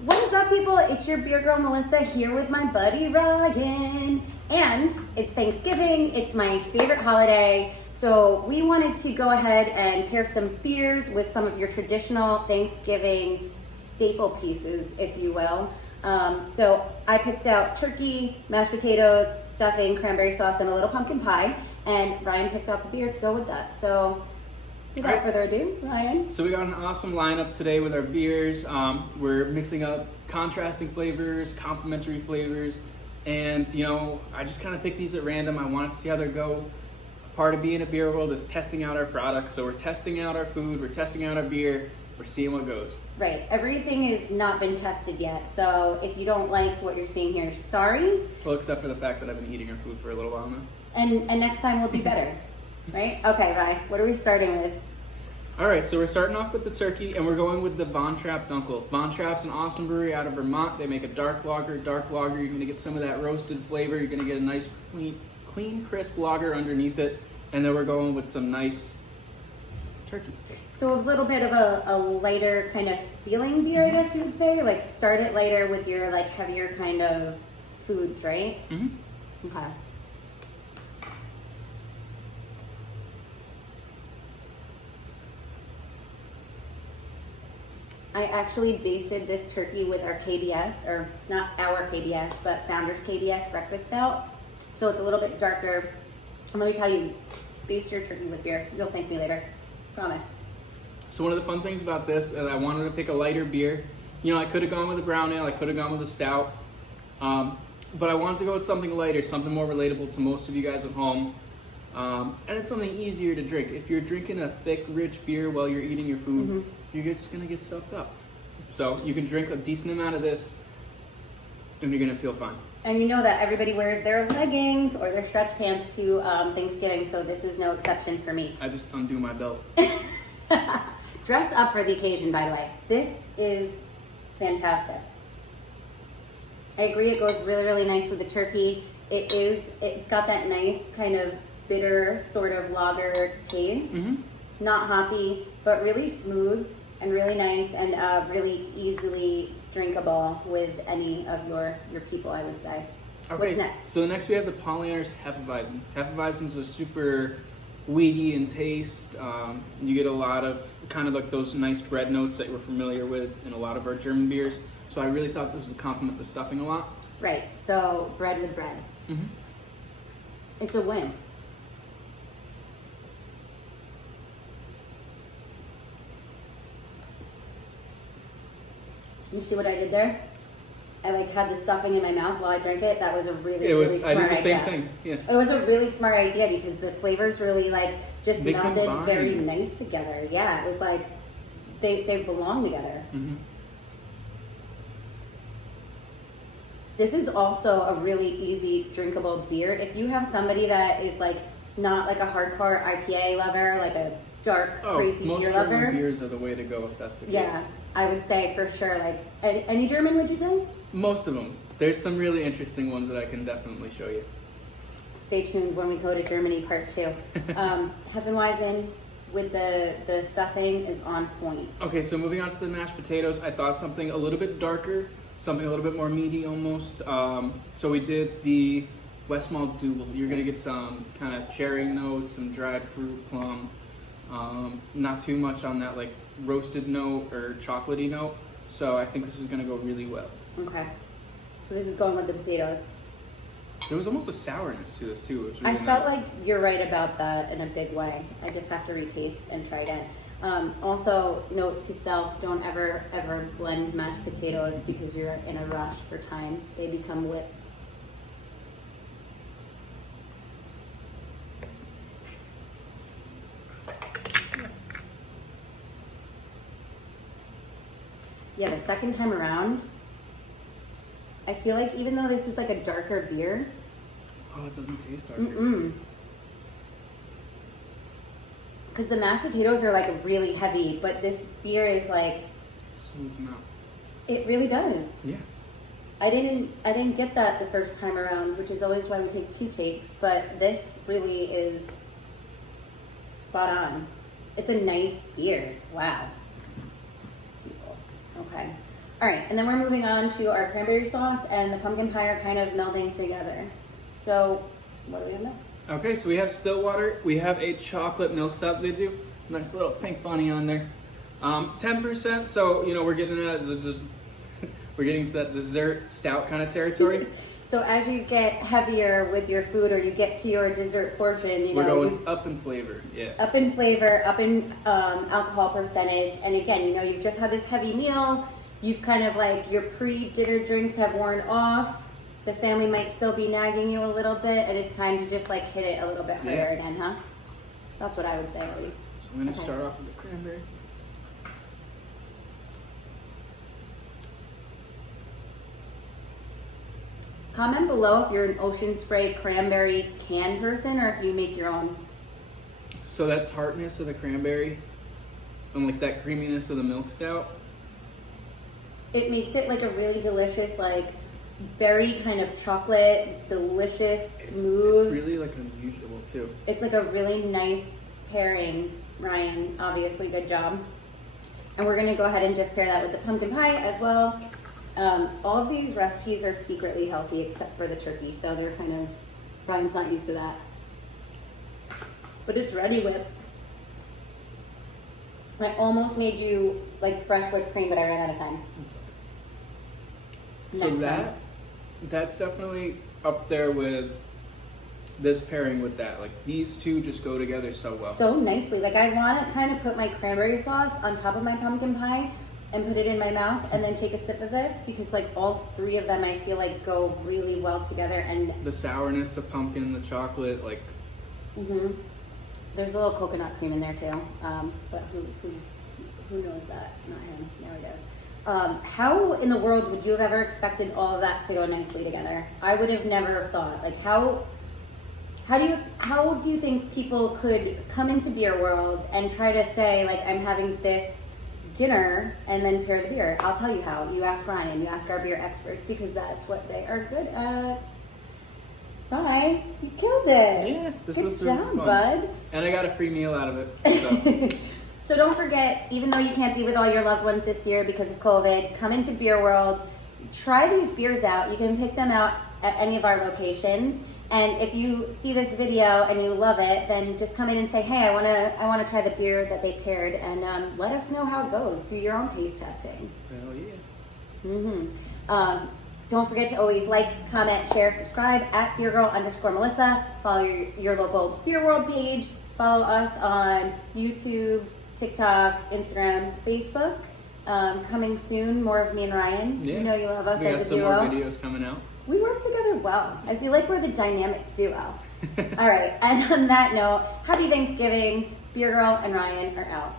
What is up, people? It's your beer girl Melissa here with my buddy Ryan. And it's Thanksgiving. It's my favorite holiday. So we wanted to go ahead and pair some beers with some of your traditional Thanksgiving staple pieces, if you will. So I picked out turkey, mashed potatoes, stuffing, cranberry sauce, and a little pumpkin pie. And Ryan picked out the beer to go with that. So without further ado, Ryan. So we got an awesome lineup today with our beers. We're mixing up contrasting flavors, complementary flavors, and I just kind of picked these at random. I wanted to see how they go. Part of being a beer world is testing out our products. So we're testing out our food, we're testing out our beer, we're seeing what goes. Right. Everything has not been tested yet. So if you don't like what you're seeing here, sorry. Well, except for the fact that I've been eating our food for a little while now. And next time we'll do better. Right? Okay, Ryan, what are we starting with? All right, so we're starting off with the turkey, and we're going with the Von Trapp Dunkel. Von Trapp's an awesome brewery out of Vermont. They make a dark lager. Dark lager, you're going to get some of that roasted flavor. You're going to get a nice, clean, crisp lager underneath it. And then we're going with some nice turkey. So a little bit of a lighter kind of feeling beer, I guess you would say? Like start it lighter with your like heavier kind of foods, right? Mm-hmm. Okay. I actually basted this turkey with our KBS, or not our KBS, but Founders KBS Breakfast Stout. So it's a little bit darker. And let me tell you, baste your turkey with beer. You'll thank me later. Promise. So one of the fun things about this is I wanted to pick a lighter beer. I could have gone with a brown ale, I could have gone with a stout. But I wanted to go with something lighter, something more relatable to most of you guys at home. And it's something easier to drink. If you're drinking a thick, rich beer while you're eating your food, you're just going to get stuffed up. So you can drink a decent amount of this, and you're going to feel fine. And you know that everybody wears their leggings or their stretch pants to Thanksgiving, so this is no exception for me. I just undo my belt. Dressed up for the occasion, by the way. This is fantastic. I agree, it goes really, really nice with the turkey. It's got that nice kind of bitter sort of lager taste. Not hoppy, but really smooth and really nice and really easily drinkable with any of your people, I would say. Okay, What's next? So next we have the Pollyanners Hefeweizen. Hefeweizen's a super weedy in taste. You get a lot of kind of like those nice bread notes that we're familiar with in a lot of our German beers. So I really thought this was a compliment the stuffing a lot. Right, so bread with bread. It's a win. You see what I did there? I had the stuffing in my mouth while I drank it. That was a really smart idea. I did the same thing. Yeah. It was a really smart idea because the flavors really just They melded combined. very nice together. Yeah, it was like they belong together. This is also a really easy drinkable beer. If you have somebody that is not like a hardcore IPA lover, like a dark crazy most beer German lover. beers are the way to go if that's the case. Yeah, I would say for sure. Any German, would you say? Most of them. There's some really interesting ones that I can definitely show you. Stay tuned when we go to Germany part 2. Hefeweizen with the stuffing is on point. Okay, so moving on to the mashed potatoes, I thought something a little bit darker, something a little bit more meaty almost. So we did the Westmalle Double. You're gonna get some kind of cherry notes, some dried fruit, plum. Not too much on that roasted note or chocolatey note. So I think this is gonna go really well. Okay, so this is going with the potatoes. There was almost a sourness to this too. It was really I felt nice. like you're right about that in a big way. I just have to retaste and try again. Also, note to self, don't ever blend mashed potatoes because you're in a rush for time. They become whipped. Yeah, the second time around, I feel like even though this is like a darker beer, Oh, it doesn't taste darker. because the mashed potatoes are really heavy, but this beer is Smooths them out. it really does. Yeah. I didn't get that the first time around, which is always why we take 2 takes, but this really is spot on. It's a nice beer. Wow. Okay. All right, and then we're moving on to our cranberry sauce and the pumpkin pie are kind of melding together. So, what do we have next? Okay, so we have Stillwater. We have a chocolate milk stout. They do nice little pink bunny on there. 10%. So we're getting it as just we're getting to that dessert stout kind of territory. So as you get heavier with your food, or you get to your dessert portion, we're going up in flavor. Yeah. Up in flavor, up in alcohol percentage, and again, you've just had this heavy meal. You've kind of like your pre-dinner drinks have worn off. The family might still be nagging you a little bit, and it's time to just like hit it a little bit harder again, huh? That's what I would say, at least. So I'm gonna start off with the cranberry. Comment below if you're an Ocean Spray cranberry can person or if you make your own. So that tartness of the cranberry and like that creaminess of the milk stout. It makes it like a really delicious, like berry kind of chocolate, delicious, smooth. It's really like unusual too. It's like a really nice pairing, Ryan. Obviously, good job. And we're gonna go ahead and just pair that with the pumpkin pie as well. All of these recipes are secretly healthy except for the turkey, so they're kind of, Ryan's not used to that. But it's ready whip. I almost made you like fresh whipped cream, but I ran out of time. So Next that's definitely up there with this pairing with that. Like these two just go together so well. So nicely. Like I want to kind of put my cranberry sauce on top of my pumpkin pie and put it in my mouth and then take a sip of this, because like all three of them I feel like go really well together. And the sourness, the pumpkin, the chocolate, like there's a little coconut cream in there too, but who knows that? Not him. There it is. How in the world would you have ever expected all of that to go nicely together? I would have never thought. Like how do you think people could come into Beer World and try to say like I'm having this dinner and then pair the beer? I'll tell you how. You ask Ryan, you ask our beer experts, because that's what they are good at. Bye. You killed it. Yeah, this good was job, super fun. bud. And I got a free meal out of it. So. So don't forget, even though you can't be with all your loved ones this year because of COVID, come into Beer World, try these beers out. You can pick them out at any of our locations. And if you see this video and you love it, then just come in and say, hey, I wanna try the beer that they paired, and let us know how it goes. Do your own taste testing. Hell yeah. Don't forget to always like, comment, share, subscribe at beergirl_Melissa. Follow your local Beer World page. Follow us on YouTube, TikTok, Instagram, Facebook. Coming soon, more of me and Ryan. Yeah. You know you love us We got as a some duo. more videos coming out. We work together well. I feel like we're the dynamic duo. All right, and on that note, happy Thanksgiving. Beer Girl and Ryan are out.